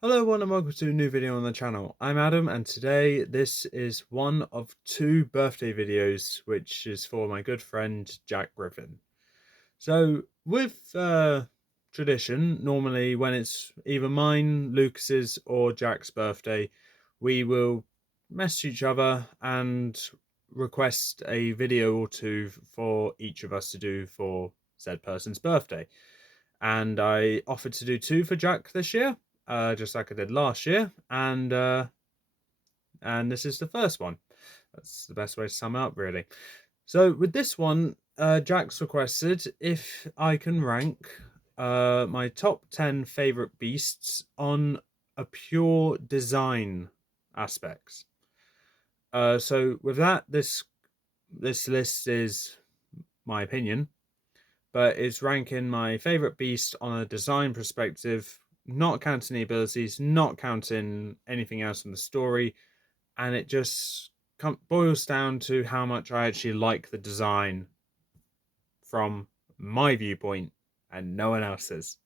Hello and welcome to a new video on the channel. I'm Adam and today this is one of two birthday videos which is for my good friend Jack Griffin. So with tradition, normally when it's either mine, Lucas's or Jack's birthday, we will message each other and request a video or two for each of us to do for said person's birthday. And I offered to do two for Jack this year, just like I did last year, and this is the first one. That's the best way to sum it up, really. So with this one, Jack's requested if I can rank my top 10 favorite beasts on a pure design aspects. So with that, this list is my opinion, but it's ranking my favorite beast on a design perspective, not counting the abilities, not counting anything else in the story, and it just boils down to how much I actually like the design from my viewpoint and no one else's.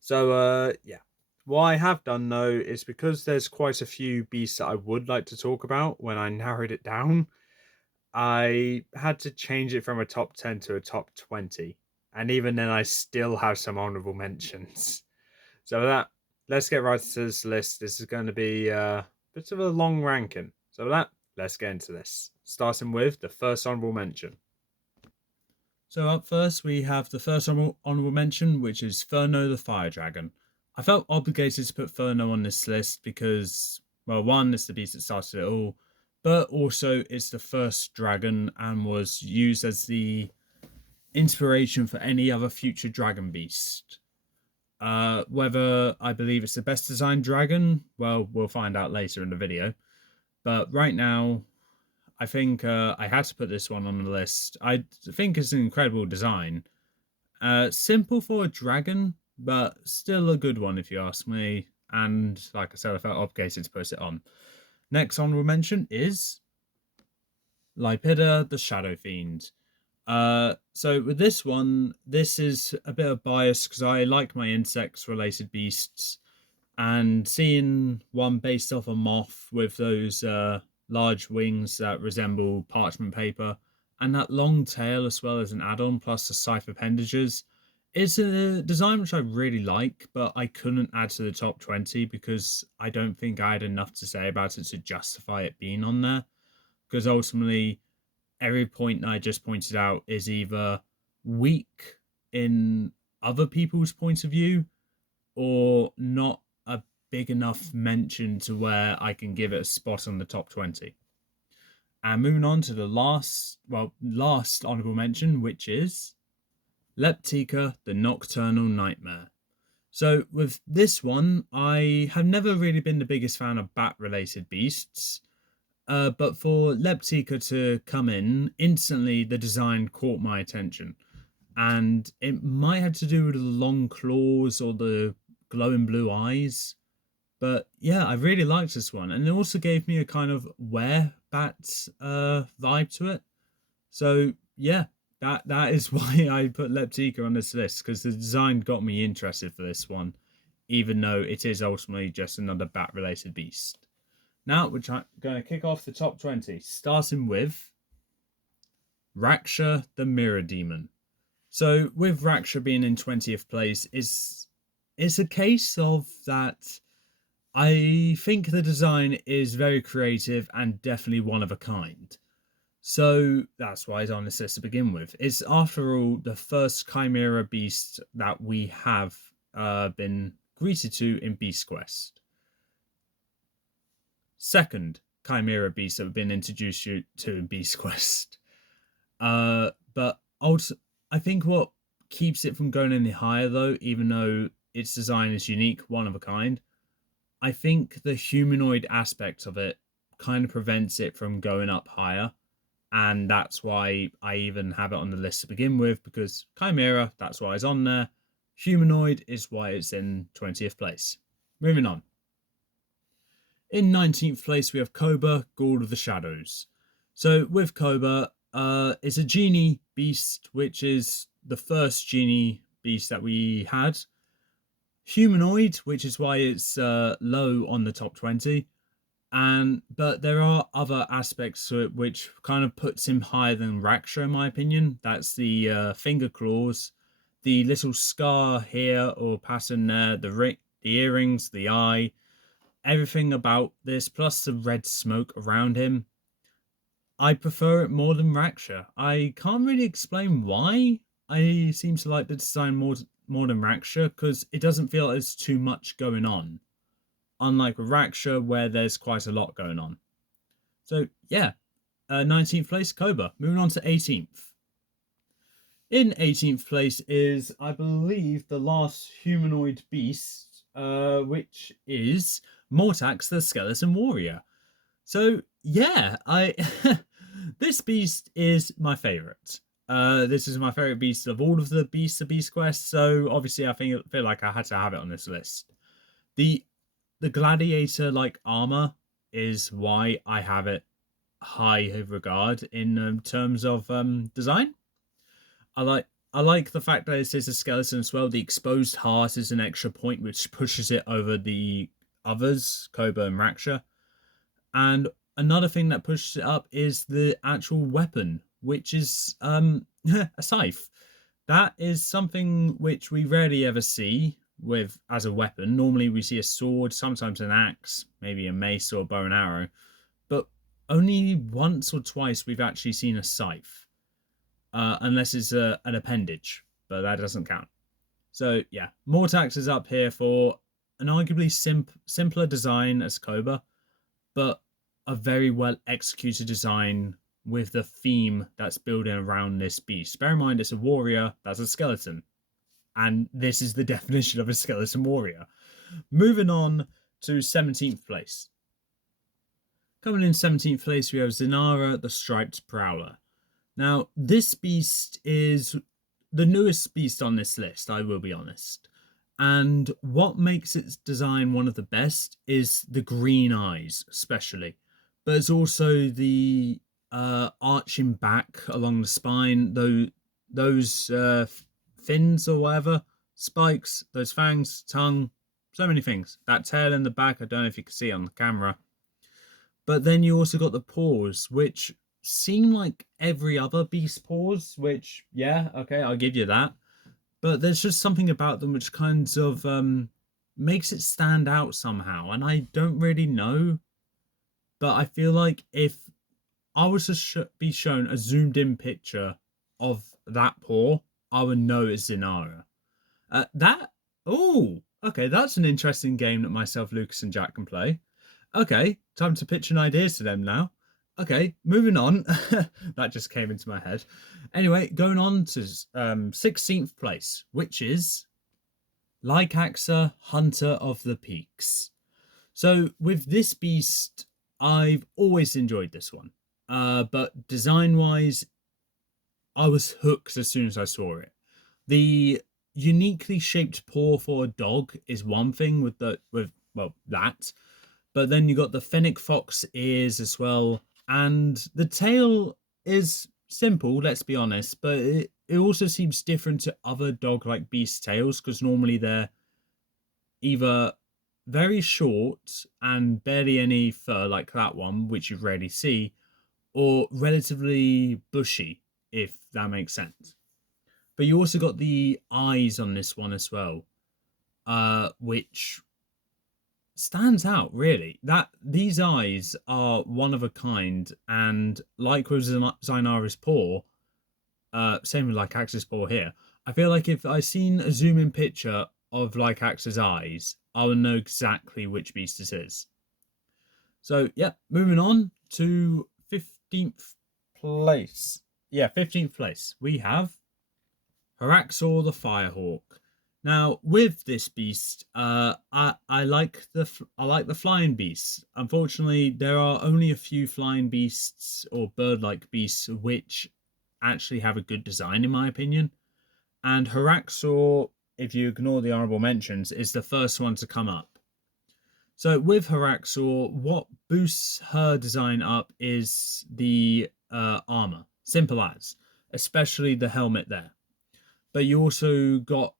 So yeah. What I have done though is because there's quite a few beasts that I would like to talk about when I narrowed it down, I had to change it from a top 10 to a top 20. And even then, I still have some honorable mentions. So, that, let's get right to this list. This is going to be a bit of a long ranking. So, with that, let's get into this. Starting with the first honorable mention. So, up first, we have the first honorable mention, which is Furno the Fire Dragon. I felt obligated to put Furno on this list because, well, one, it's the beast that started it all, but also it's the first dragon and was used as the inspiration for any other future dragon beast. Whether I believe it's the best designed dragon, well, we'll find out later in the video. But right now, I think I had to put this one on the list. I think it's an incredible design. Simple for a dragon, but still a good one if you ask me. And like I said, I felt obligated to put it on. Next honorable mention is Lipida the Shadow Fiend. So with this one, this is a bit of bias because I like my insects related beasts, and seeing one based off a moth with those large wings that resemble parchment paper and that long tail as well as an add-on plus the scythe appendages, it's a design which I really like, but I couldn't add to the top 20 because I don't think I had enough to say about it to justify it being on there, because ultimately every point I just pointed out is either weak in other people's point of view or not a big enough mention to where I can give it a spot on the top 20. And moving on to the last honorable mention, which is Leptica, the Nocturnal Nightmare. So with this one, I have never really been the biggest fan of bat-related beasts, but for Leptica to come in, instantly the design caught my attention. And it might have to do with the long claws or the glowing blue eyes. But yeah, I really liked this one. And it also gave me a kind of werebat vibe to it. So yeah, that is why I put Leptica on this list, because the design got me interested for this one, even though it is ultimately just another bat related beast. Now we're going to kick off the top 20, starting with Raksha the Mirror Demon. So with Raksha being in 20th place, it's a case of that I think the design is very creative and definitely one of a kind. So that's why it's on this list to begin with. It's after all the first Chimera beast that we have been greeted to in Beast Quest. Second Chimera beast that have been introduced to in Beast Quest. But also, I think what keeps it from going any higher, though, even though its design is unique, one of a kind, I think the humanoid aspect of it kind of prevents it from going up higher. And that's why I even have it on the list to begin with, because Chimera, that's why it's on there. Humanoid is why it's in 20th place. Moving on. In 19th place, we have Koba, Ghoul of the Shadows. So with Koba, it's a genie beast, which is the first genie beast that we had. Humanoid, which is why it's low on the top 20. And but there are other aspects to it which kind of puts him higher than Raksha, in my opinion. That's the finger claws, the little scar here or pattern there, the ring, the earrings, the eye, everything about this, plus the red smoke around him. I prefer it more than Raksha. I can't really explain why. I seem to like the design more than Raksha because it doesn't feel there's too much going on, unlike Raksha where there's quite a lot going on. So yeah, 19th place Koba. Moving on to 18th. In 18th place is, I believe, the last humanoid beast, which is Mortax the Skeleton Warrior. So yeah, I this beast is my favorite. This is my favorite beast of all of the beasts of Beast Quest. So obviously, I feel like I had to have it on this list. The the gladiator like armor is why I have it high regard in terms of design. I like I like the fact that it says a skeleton as well. The exposed heart is an extra point which pushes it over the others, Koba and Raksha. And another thing that pushes it up is the actual weapon, which is a scythe. That is something which we rarely ever see with as a weapon. Normally we see a sword, sometimes an axe, maybe a mace or a bow and arrow, but only once or twice we've actually seen a scythe, unless it's an appendage, but that doesn't count. So yeah, Mortax is up here for an arguably simpler design as Koba, but a very well executed design with the theme that's building around this beast. Bear in mind, it's a warrior that's a skeleton, and this is the definition of a skeleton warrior. Moving on to 17th place. Coming in 17th place, we have Zinara, the Striped Prowler. Now, this beast is the newest beast on this list, I will be honest. And what makes its design one of the best is the green eyes, especially. But it's also the arching back along the spine, though those fins or whatever, spikes, those fangs, tongue, so many things. That tail in the back, I don't know if you can see it on the camera. But then you also got the paws, which seem like every other beast paws, which, yeah, okay, I'll give you that. But there's just something about them which kind of makes it stand out somehow. And I don't really know. But I feel like if I was to be shown a zoomed in picture of that paw, I would know it's Zinara. Oh, okay, that's an interesting game that myself, Lucas, and Jack can play. Okay, time to pitch an idea to them now. Okay, moving on. That just came into my head. Anyway, going on to 16th place, which is Lycaxa, Hunter of the Peaks. So with this beast, I've always enjoyed this one. But design-wise, I was hooked as soon as I saw it. The uniquely shaped paw for a dog is one thing with well that, but then you got the fennec fox ears as well, and the tail is simple, let's be honest, but it also seems different to other dog-like beast tails because normally they're either very short and barely any fur like that one, which you rarely see, or relatively bushy, if that makes sense. But you also got the eyes on this one as well, which stands out really. That these eyes are one of a kind, and like with Zainara's paw, same with Lycax's paw here. I feel like if I seen a zoom in picture of Lycax's eyes, I would know exactly which beast this is. So yeah, moving on to 15th place. Yeah, 15th place. We have Haraxor the Firehawk. Now, with this beast, I like the flying beasts. Unfortunately, there are only a few flying beasts or bird-like beasts which actually have a good design, in my opinion. And Haraxor, if you ignore the honorable mentions, is the first one to come up. So with Haraxor, what boosts her design up is the armor, simple as, especially the helmet there. But you also got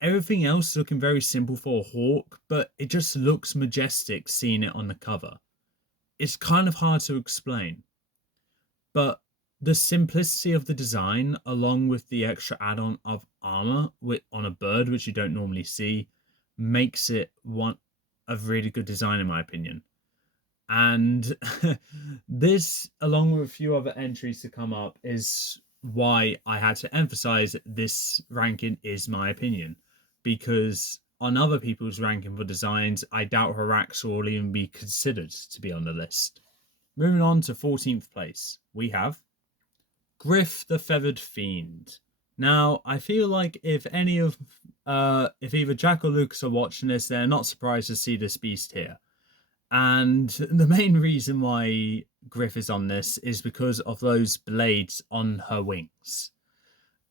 everything else looking very simple for a hawk, but it just looks majestic seeing it on the cover. It's kind of hard to explain, but the simplicity of the design, along with the extra add-on of armor on a bird, which you don't normally see, makes it one a really good design in my opinion. And this, along with a few other entries to come up, is why I had to emphasize this ranking is my opinion. Because on other people's ranking for designs, I doubt Harax will even be considered to be on the list. Moving on to 14th place, we have Griff the Feathered Fiend. Now, I feel like if either Jack or Lucas are watching this, they're not surprised to see this beast here. And the main reason why Griff is on this is because of those blades on her wings.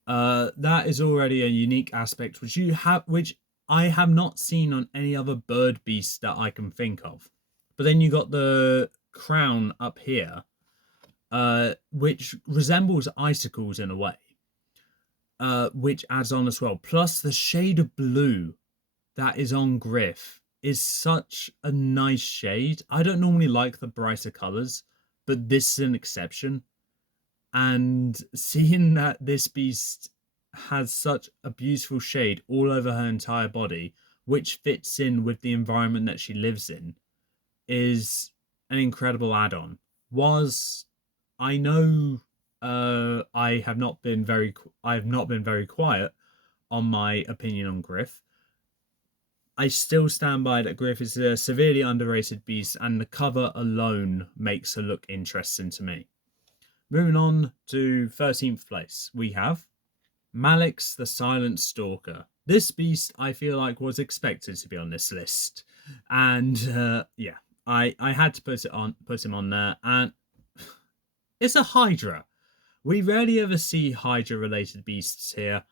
That is already a unique aspect which I have not seen on any other bird beast that I can think of. But then you got the crown up here, which resembles icicles in a way, which adds on as well. Plus the shade of blue that is on Griff is such a nice shade. I don't normally like the brighter colors, but this is an exception. And seeing that this beast has such a beautiful shade all over her entire body, which fits in with the environment that she lives in, is an incredible add-on. I know I have not been very quiet on my opinion on Griff. I still stand by that Griff is a severely underrated beast, and the cover alone makes her look interesting to me. Moving on to 13th place, we have Malix the Silent Stalker. This beast, I feel like, was expected to be on this list, and yeah, I had to put him on there, and it's a Hydra. We rarely ever see Hydra-related beasts here,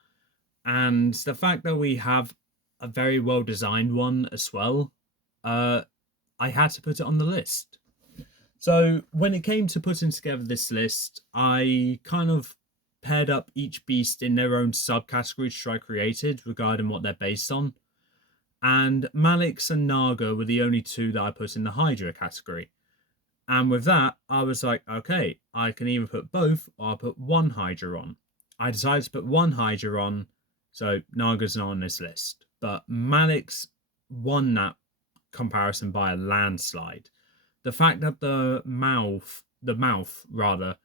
and the fact that we have a very well designed one as well, I had to put it on the list. So when it came to putting together this list, I kind of paired up each beast in their own subcategories I created regarding what they're based on. And Malix and Naga were the only two that I put in the Hydra category. And with that, I was like, okay, I can either put both or I'll put one Hydra on. I decided to put one Hydra on, so Naga's not on this list. But Malix won that comparison by a landslide. The fact that the mouth rather,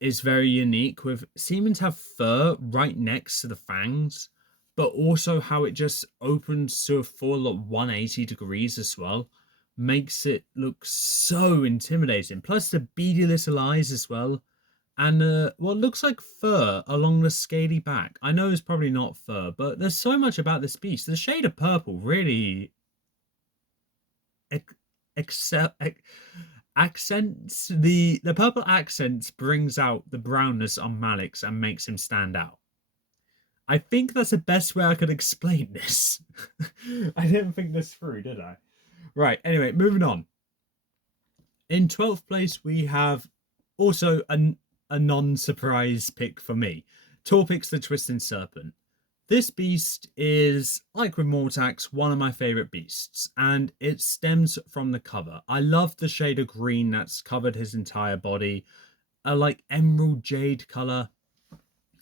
is very unique, with seeming to have fur right next to the fangs, but also how it just opens to a full 180 degrees as well, makes it look so intimidating. Plus the beady little eyes as well, and what looks like fur along the scaly back. I know it's probably not fur, but there's so much about this beast. The shade of purple really accents the purple accents brings out the brownness on Malix and makes him stand out. I think that's the best way I could explain this. I didn't think this through, did I? Right, anyway, moving on. In 12th place, we have also a non-surprise pick for me, Torpix the Twisting Serpent. This beast is, like with Mortax, one of my favourite beasts, and it stems from the cover. I love the shade of green that's covered his entire body, a like emerald jade colour,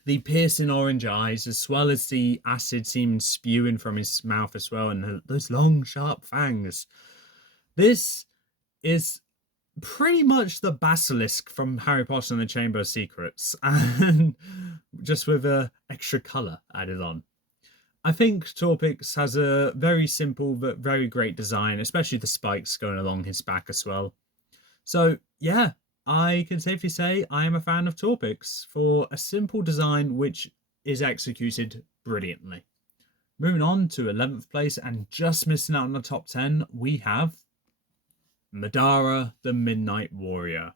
the piercing orange eyes, as well as the acid seeming spewing from his mouth as well, and those long sharp fangs. This is pretty much the basilisk from Harry Potter and the Chamber of Secrets, and just with a extra colour added on. I think Torpix has a very simple but very great design, especially the spikes going along his back as well. So yeah, I can safely say I am a fan of Torpix for a simple design which is executed brilliantly. Moving on to 11th place and just missing out on the top 10, we have Madara the Midnight Warrior.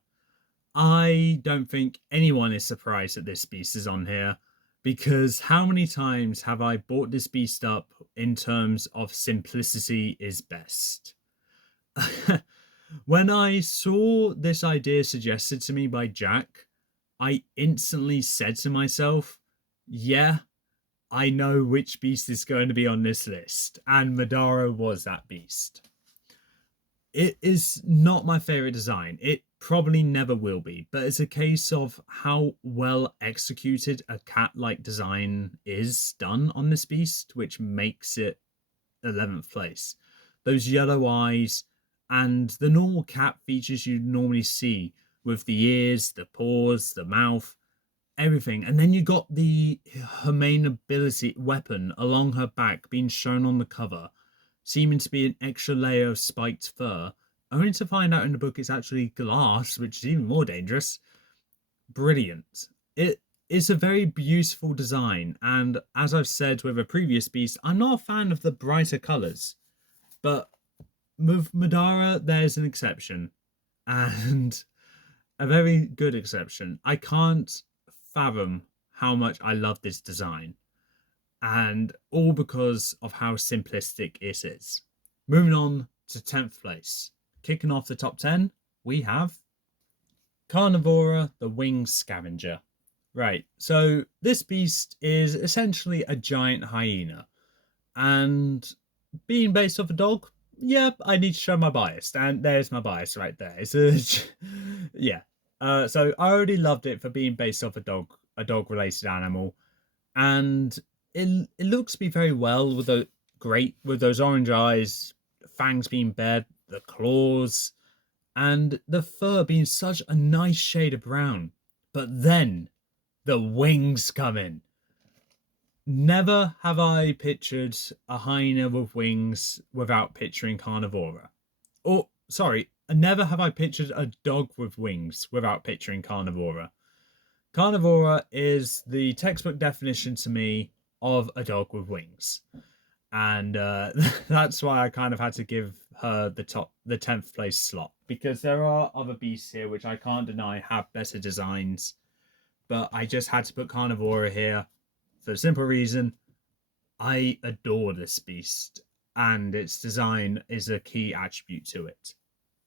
I don't think anyone is surprised that this beast is on here, because how many times have I brought this beast up in terms of simplicity is best? When I saw this idea suggested to me by Jack, I instantly said to myself, yeah, I know which beast is going to be on this list, and Madara was that beast. It is not my favorite design. It probably never will be, but it's a case of how well executed a cat-like design is done on this beast, which makes it 11th place. Those yellow eyes and the normal cat features you normally see with the ears, the paws, the mouth, everything. And then you got her main ability weapon along her back being shown on the cover, seeming to be an extra layer of spiked fur, only to find out in the book it's actually glass, which is even more dangerous. Brilliant. It is a very beautiful design, and as I've said with a previous beast, I'm not a fan of the brighter colours. But with Madara, there's an exception, and a very good exception. I can't fathom how much I love this design, and all because of how simplistic it is. Moving on to 10th place. Kicking off the top 10, we have Carnivora, the Winged Scavenger. Right, so this beast is essentially a giant hyena, and being based off a dog, yep, I need to show my bias, and there's my bias right there. It's a, yeah. So I already loved it for being based off a dog related animal, and it looks to be very well with those orange eyes, fangs being bared, the claws, and the fur being such a nice shade of brown. But then the wings come in. Never have I pictured a hyena with wings without picturing Carnivora. Or, sorry, never have I pictured a dog with wings without picturing Carnivora. Carnivora is the textbook definition to me of a dog with wings. And that's why I kind of had to give her the 10th place slot. Because there are other beasts here which I can't deny have better designs. But I just had to put Carnivora here for the simple reason I adore this beast, and its design is a key attribute to it.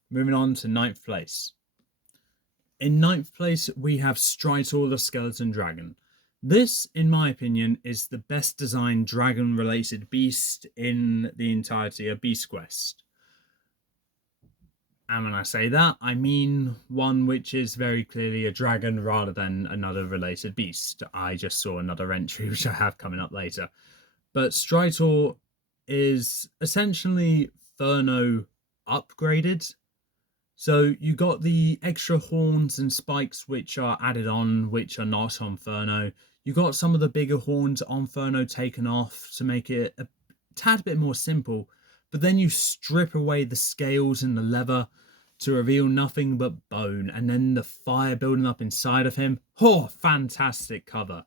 Moving on to 9th place. In 9th place, we have Stritor the Skeleton Dragon. This, in my opinion, is the best designed dragon-related beast in the entirety of Beast Quest. And when I say that, I mean one which is very clearly a dragon rather than another related beast. I just saw another entry which I have coming up later. But Stritor is essentially Furno upgraded. So you got the extra horns and spikes which are added on, which are not on Furno. You got some of the bigger horns on Furno taken off to make it a tad bit more simple. But then you strip away the scales and the leather to reveal nothing but bone, and then the fire building up inside of him. Oh, fantastic cover.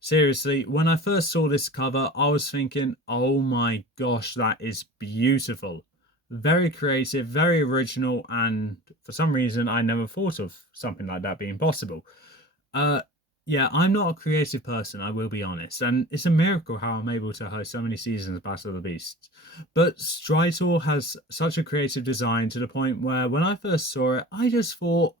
Seriously, when I first saw this cover, I was thinking, oh my gosh, that is beautiful. Very creative, very original, and for some reason, I never thought of something like that being possible. Yeah, I'm not a creative person, I will be honest, and it's a miracle how I'm able to host so many seasons of Battle of the Beasts. But Stritor has such a creative design to the point where when I first saw it, I just thought,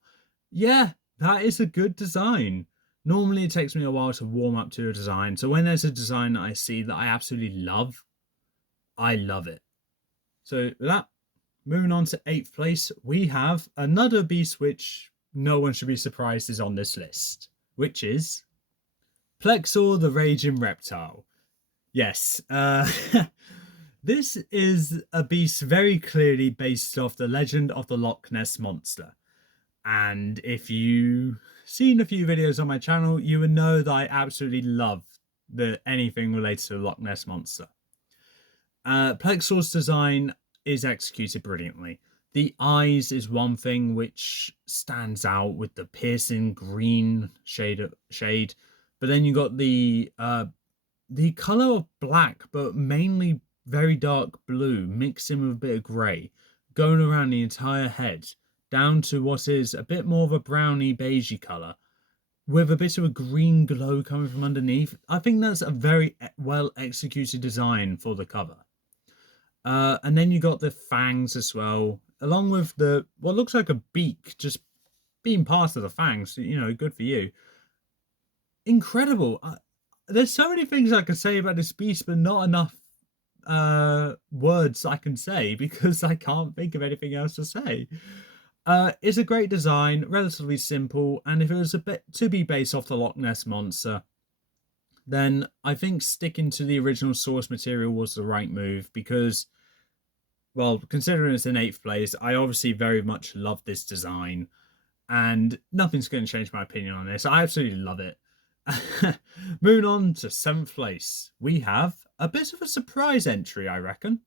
yeah, that is a good design. Normally it takes me a while to warm up to a design, so when there's a design that I see that I absolutely love, I love it. So with that, moving on to 8th place, we have another beast which no one should be surprised is on this list, which is Plexor the Raging Reptile. Yes, this is a beast very clearly based off the legend of the Loch Ness Monster. And if you've seen a few videos on my channel, you would know that I absolutely love anything related to the Loch Ness Monster. Plexor's design is executed brilliantly. The eyes is one thing which stands out with the piercing green shade, but then you got the color of black, but mainly very dark blue, mixed in with a bit of grey, going around the entire head, down to what is a bit more of a browny beigey color, with a bit of a green glow coming from underneath. I think that's a very well executed design for the cover. And then you got the fangs as well, along with what looks like a beak just being part of the fangs. You know, good for you. Incredible. there's so many things I could say about this beast, but not enough words I can say because I can't think of anything else to say. It's a great design, relatively simple, and if it was a bit to be based off the Loch Ness monster, then I think sticking to the original source material was the right move because, well, considering it's in 8th place, I obviously very much love this design, and nothing's going to change my opinion on this. I absolutely love it. Moving on to 7th place, we have a bit of a surprise entry, I reckon.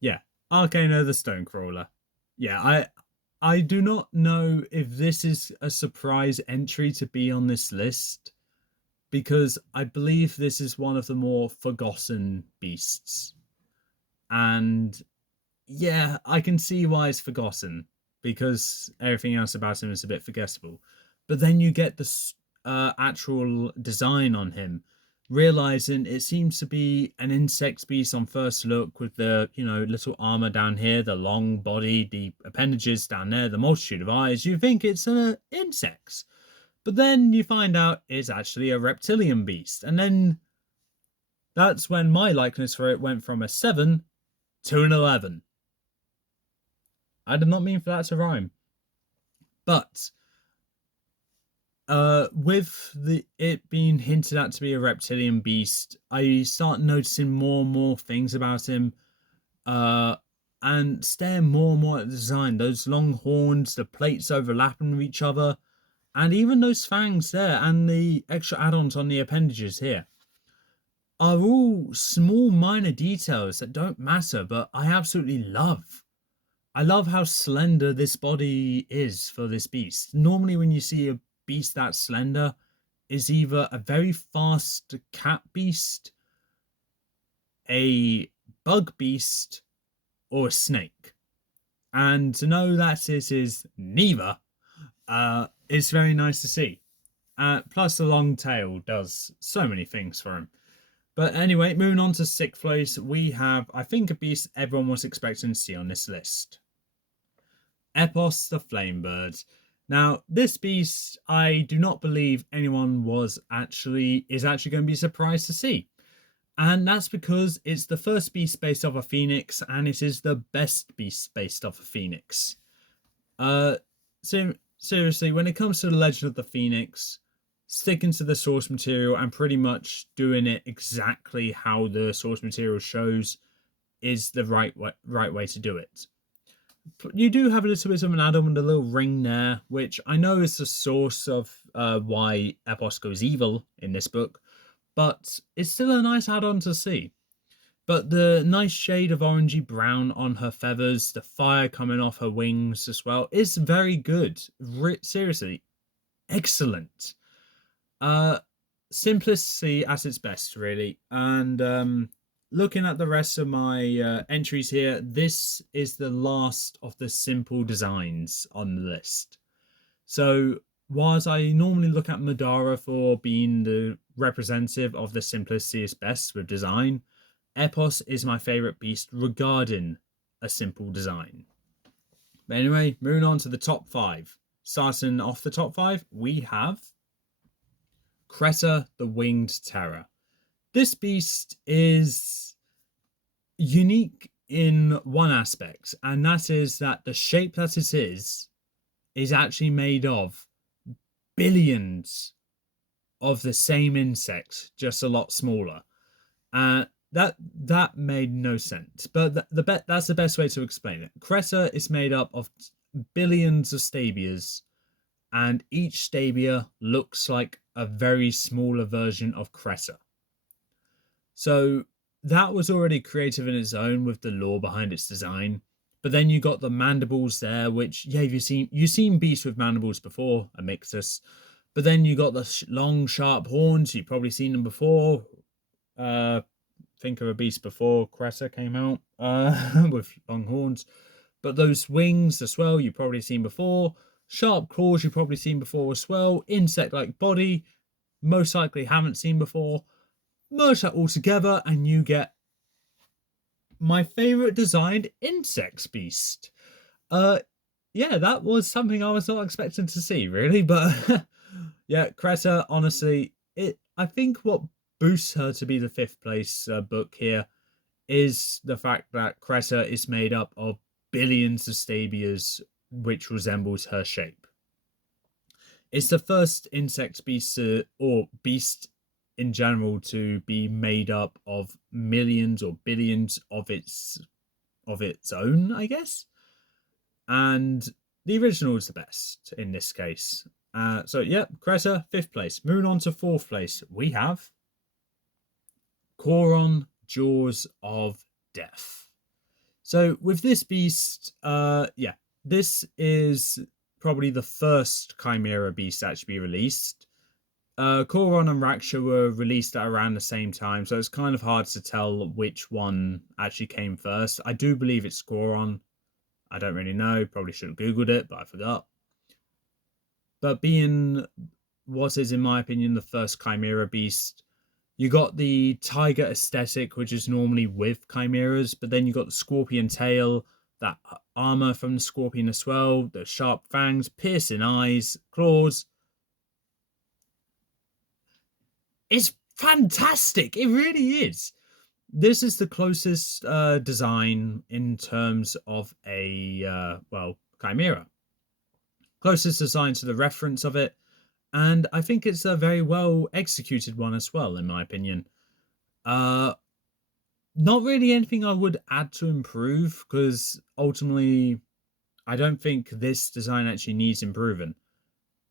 Yeah, Arcana the Stonecrawler. Yeah, I do not know if this is a surprise entry to be on this list because I believe this is one of the more forgotten beasts. And yeah, I can see why it's forgotten because everything else about him is a bit forgettable. But then you get the actual design on him, realizing it seems to be an insect beast on first look with the, little armor down here, the long body, the appendages down there, the multitude of eyes. You think it's an insect. But then you find out it's actually a reptilian beast. And then that's when my likeness for it went from a 7 to an 11. I did not mean for that to rhyme. But with it being hinted at to be a reptilian beast, I start noticing more and more things about him. And staring more and more at the design. Those long horns, the plates overlapping with each other, and even those fangs there, and the extra add-ons on the appendages here are all small minor details that don't matter, but I absolutely love. I love how slender this body is for this beast. Normally when you see a beast that slender, is either a very fast cat beast, a bug beast, or a snake. And to know that it is neither, it's very nice to see. Plus the long tail does so many things for him. But anyway, moving on to 6th place, we have, I think, a beast everyone was expecting to see on this list. Epos the Flamebird. Now, this beast, I do not believe anyone is actually going to be surprised to see. And that's because it's the first beast based off a phoenix, and it is the best beast based off a phoenix. So seriously, when it comes to the Legend of the Phoenix, sticking to the source material and pretty much doing it exactly how the source material shows is the right way to do it. You do have a little bit of an add-on with a little ring there, which I know is the source of why Epos goes evil in this book, but it's still a nice add-on to see. But the nice shade of orangey brown on her feathers, the fire coming off her wings as well, is very good. Seriously, excellent. Simplicity at its best, really. And looking at the rest of my entries here, this is the last of the simple designs on the list. So whilst I normally look at Madara for being the representative of the simplicity is best with design, Epos is my favourite beast regarding a simple design. But anyway, moving on to the top 5. Starting off the top 5, we have Kreta the Winged Terror. This beast is unique in one aspect, and that is that the shape that it is actually made of billions of the same insect, just a lot smaller. That made no sense, but that's the best way to explain it. Kreta is made up of billions of stabias, and each stabia looks like a very smaller version of Kreta. So that was already creative in its own with the lore behind its design. But then you got the mandibles there, which, yeah, you've seen beasts with mandibles before, Amictus. But then you got the long, sharp horns. You've probably seen them before. Think of a beast before Kreta came out with long horns. But those wings as well, you've probably seen before. Sharp claws, you've probably seen before as well. Insect-like body, most likely haven't seen before. Merge that all together, and you get my favorite designed insects beast. Yeah, that was something I was not expecting to see, really, but Yeah, Cressa, honestly, I think what boosts her to be the fifth place book here is the fact that Cressa is made up of billions of stabias, which resembles her shape. It's the first insect beast or beast in general to be made up of millions or billions of its own, I guess. And the original is the best in this case. So yeah, Cressa, fifth place. Moving on to fourth place, we have Coron, Jaws of Death. So with this beast, yeah, this is probably the first Chimera beast to actually be released. Coron and Raksha were released at around the same time, so it's kind of hard to tell which one actually came first. I do believe it's Coron. I don't really know. Probably should have Googled it, but I forgot. But being what is, in my opinion, the first Chimera beast, you got the tiger aesthetic, which is normally with chimeras, but then you got the scorpion tail, that armor from the scorpion as well, the sharp fangs, piercing eyes, claws. It's fantastic. It really is. This is the closest design in terms of a well, chimera. Closest design to the reference of it, and I think it's a very well executed one as well, in my opinion. Uh, Not really anything I would add to improve, because ultimately I don't think this design actually needs improving.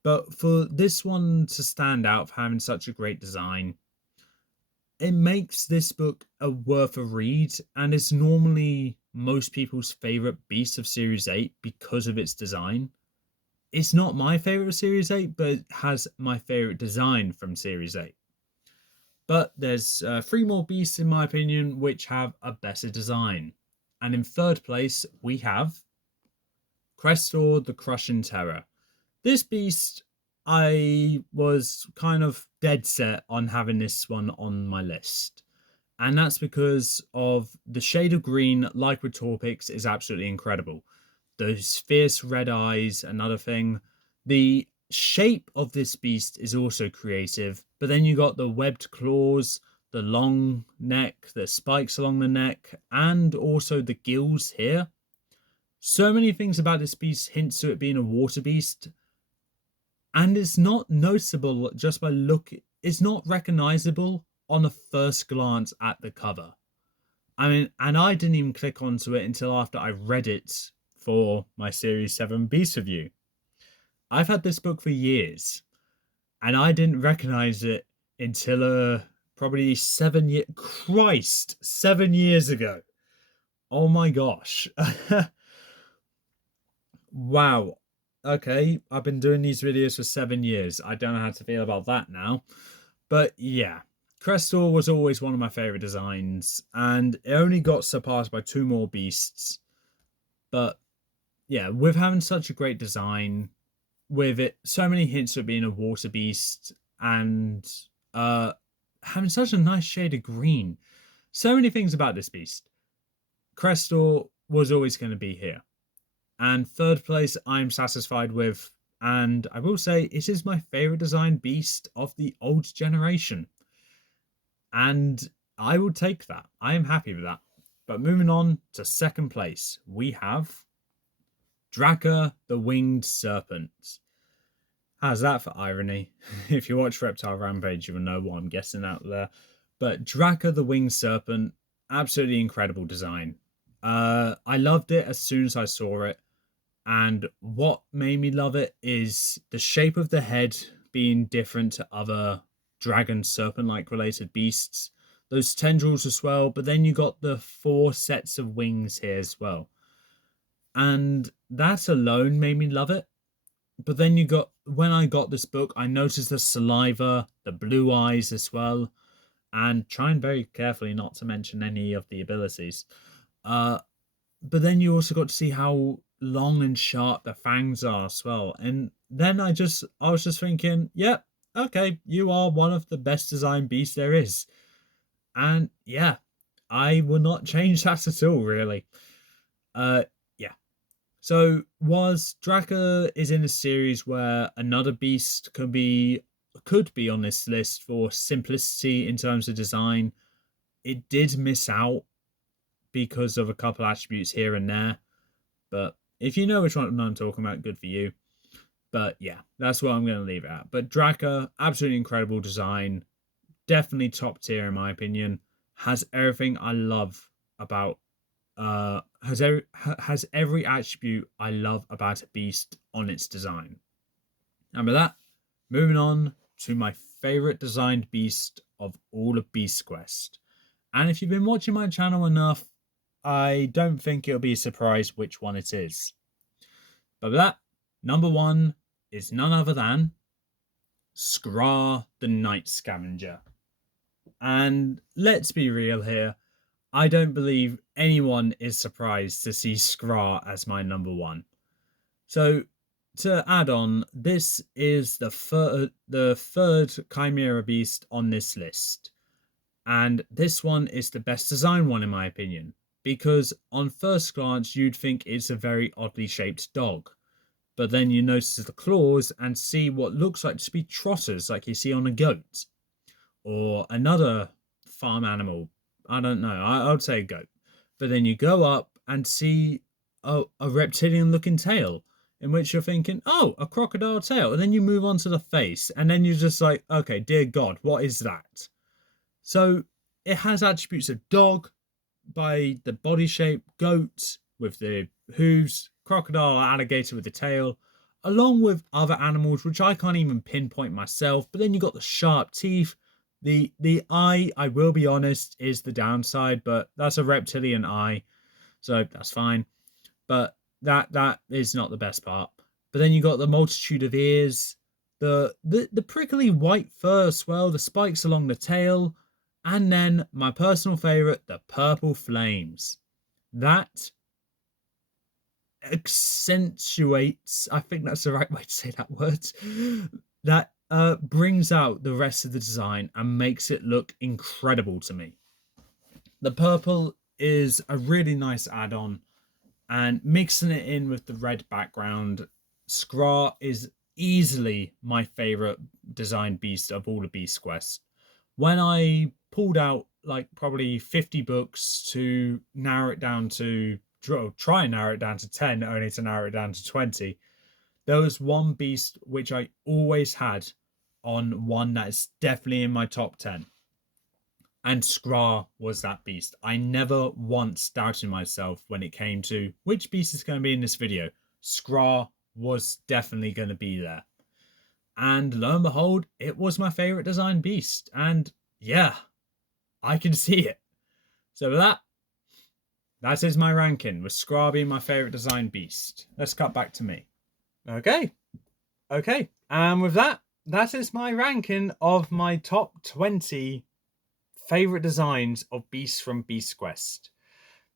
But for this one to stand out for having such a great design, it makes this book a worth a read, and it's normally most people's favorite beast of Series 8 because of its design. It's not my favorite of Series 8, but it has my favorite design from Series 8. But there's three more beasts, in my opinion, which have a better design. And in third place, we have Crestor the Crushing Terror. This beast, I was kind of dead set on having this one on my list. And that's because of the shade of green, like with Torpix, is absolutely incredible. Those fierce red eyes, another thing. The shape of this beast is also creative, but then you got the webbed claws, the long neck, the spikes along the neck, and also the gills here. So many things about this beast hints to it being a water beast, and it's not noticeable just by look. It's not recognizable on a first glance at the cover. I mean, and I didn't even click onto it until after I read it for my Series 7 Beast review. I've had this book for years, and I didn't recognize it until probably 7 years. Christ, 7 years ago. Oh my gosh. Wow. Okay, I've been doing these videos for 7 years. I don't know how to feel about that now. But yeah, Crestor was always one of my favorite designs, and it only got surpassed by two more beasts. But yeah, with having such a great design, with it so many hints of being a water beast, and having such a nice shade of green, so many things about this beast, Crestor was always going to be here. And third place, I'm satisfied with. And I will say, it is my favorite design beast of the old generation. And I will take that. I am happy with that. But moving on to second place, we have Draka the Winged Serpent. How's that for irony? If you watch Reptile Rampage, you will know what I'm guessing out there. But Draka the Winged Serpent, absolutely incredible design. I loved it as soon as I saw it. And what made me love it is the shape of the head being different to other dragon serpent-like related beasts. Those tendrils as well, but then you got the 4 sets of wings here as well. And that alone made me love it. But then you got, when I got this book, I noticed the saliva, the blue eyes as well, and trying very carefully not to mention any of the abilities. But then you also got to see how long and sharp the fangs are as well. And then I was just thinking, yep, okay, you are one of the best designed beasts there is. And yeah, I will not change that at all, really. Yeah. So, was Draka is in a series where another beast could be on this list for simplicity in terms of design. It did miss out because of a couple attributes here and there, but if you know which one I'm talking about, good for you. But yeah, that's what I'm going to leave it at. But Draka, absolutely incredible design, definitely top tier in my opinion. Has everything I love about has every attribute I love about a beast on its design. And with that, moving on to my favorite designed beast of all of Beast Quest. And if you've been watching my channel enough, I don't think it'll be a surprise which one it is. But with that, number one is none other than Skra the Night Scavenger. And let's be real here, I don't believe anyone is surprised to see Skra as my number one. So, to add on, this is the third Chimera Beast on this list. And this one is the best designed one in my opinion, because on first glance you'd think it's a very oddly shaped dog. But then you notice the claws and see what looks like to be trotters like you see on a goat. Or another farm animal. I don't know. I would say a goat. But then you go up and see a reptilian looking tail, in which you're thinking, oh, a crocodile tail. And then you move on to the face. And then you're just like, okay, dear God, what is that? So it has attributes of dog by the body shape, goat with the hooves, crocodile, alligator with the tail, along with other animals which I can't even pinpoint myself. But then you got the sharp teeth. The eye, I will be honest, is the downside, but that's a reptilian eye, so that's fine. But that is not the best part. But then you got the multitude of ears, the prickly white fur as well, the spikes along the tail, and then my personal favorite, the purple flames. That accentuates, I think that's the right way to say that word, that brings out the rest of the design and makes it look incredible to me. The purple is a really nice add-on, and mixing it in with the red background, Skra is easily my favorite design beast of all the Beast Quest. When I pulled out like probably 50 books to narrow it down to try and narrow it down to 10, only to narrow it down to 20, there was one beast which I always had on one that is definitely in my top 10. And Skra was that beast. I never once doubted myself when it came to which beast is going to be in this video. Skra was definitely going to be there. And lo and behold, it was my favorite design beast. And yeah, I can see it. So with that is my ranking, with Skra being my favorite design beast. Let's cut back to me. Okay. And with that is my ranking of my top 20 favorite designs of beasts from Beast Quest.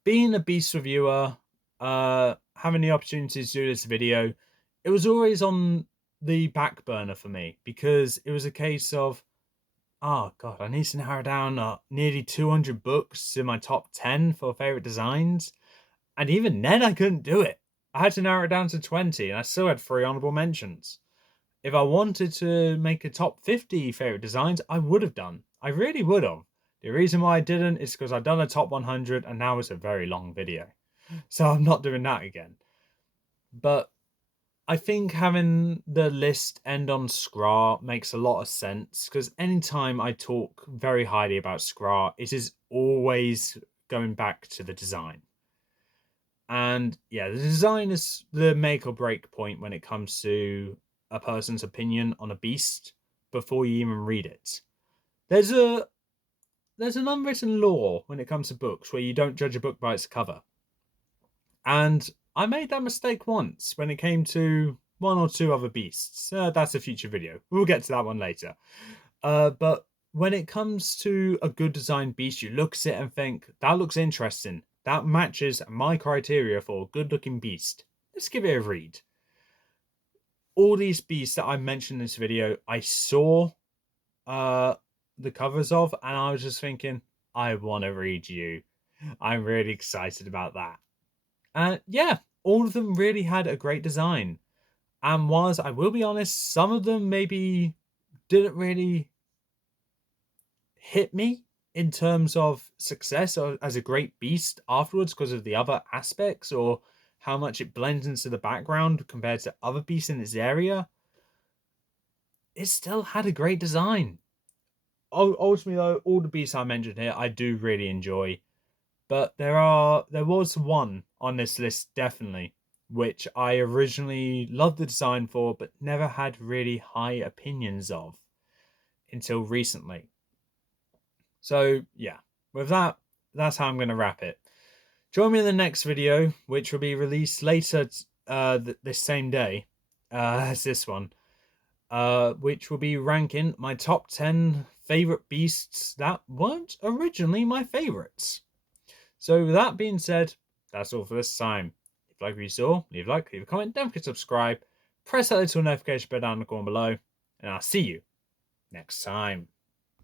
Being a beast reviewer, having the opportunity to do this video, it was always on the back burner for me, because it was a case of, oh god, I need to narrow down nearly 200 books to my top 10 for favorite designs, and even then I couldn't do it. I had to narrow it down to 20, and I still had 3 honorable mentions. If I wanted to make a top 50 favorite designs, I would have done. I really would have. The reason why I didn't is because I've done a top 100, and now it's a very long video. So I'm not doing that again. But I think having the list end on Skra makes a lot of sense, because anytime I talk very highly about Skra, it is always going back to the design. And yeah, the design is the make or break point when it comes to a person's opinion on a beast before you even read it. There's an unwritten law when it comes to books where you don't judge a book by its cover. And I made that mistake once when it came to one or two other beasts. That's a future video. We'll get to that one later. But when it comes to a good designed beast, you look at it and think, that looks interesting. That matches my criteria for a good looking beast. Let's give it a read. All these beasts that I mentioned in this video, I saw the covers of, and I was just thinking, I want to read you. I'm really excited about that. Yeah, all of them really had a great design. And whilst I will be honest, some of them maybe didn't really hit me in terms of success or as a great beast afterwards because of the other aspects or how much it blends into the background compared to other beasts in its area, it still had a great design. Ultimately, though, all the beasts I mentioned here, I do really enjoy. But there was one on this list definitely, which I originally loved the design for, but never had really high opinions of until recently. So yeah, with that, that's how I'm going to wrap it. Join me in the next video, which will be released later this same day as this one, which will be ranking my top 10 favorite beasts that weren't originally my favorites. So with that being said, that's all for this time. If you like what you saw, leave a like, leave a comment, don't forget to subscribe, press that little notification bell down in the corner below, and I'll see you next time.